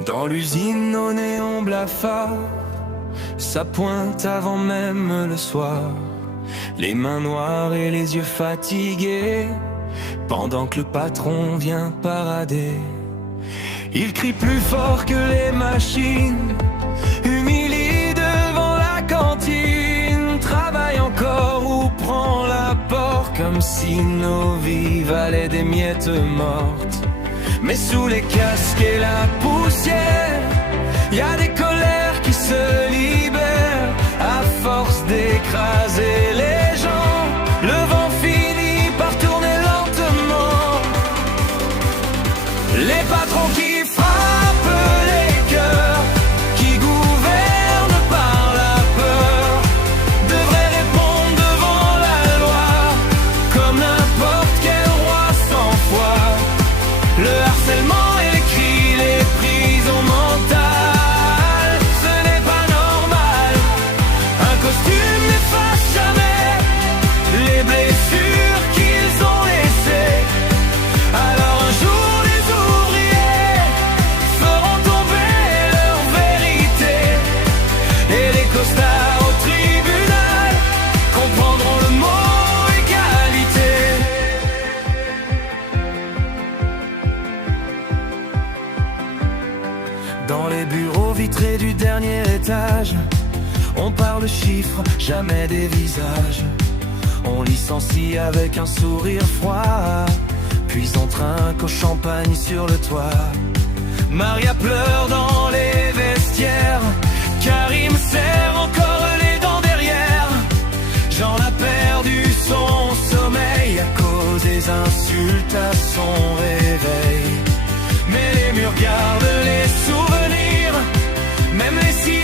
Dans l'usine au néon blafard, ça pointe avant même le soir. Les mains noires et les yeux fatigués, pendant que le patron vient parader. Il crie plus fort que les machines, humilié devant la cantine. Travaille encore ou prend l'apport, comme si nos vies valaient des miettes mortes. Mais sous les casques et la poussière, y a des colères qui se libèrent. À force d'écraser les gens, le vent finit par tourner lentement. Les patrons qui frappent les cœurs, qui gouvernent par la peur, devraient répondre devant la loi, comme n'importe quel roi sans foi. Le harcèlement et les cris, les prisons mentales, ce n'est pas normal. Un costume n'efface jamais les blessures qu'ils ont laissées. Alors un jour les ouvriers feront tomber leur vérité, et les costards au tribunal comprendront le mot égalité. Dans les bureaux vitrés du dernier étage, on parle chiffres, jamais des visages. On licencie avec un sourire froid, puis on trinque au champagne sur le toit. Maria pleure dans les vestiaires, Karim serre encore les dents derrière. Jean a perdu son sommeil à cause des insultes à son réveil. Mais les murs gardent les souvenirs, même les silences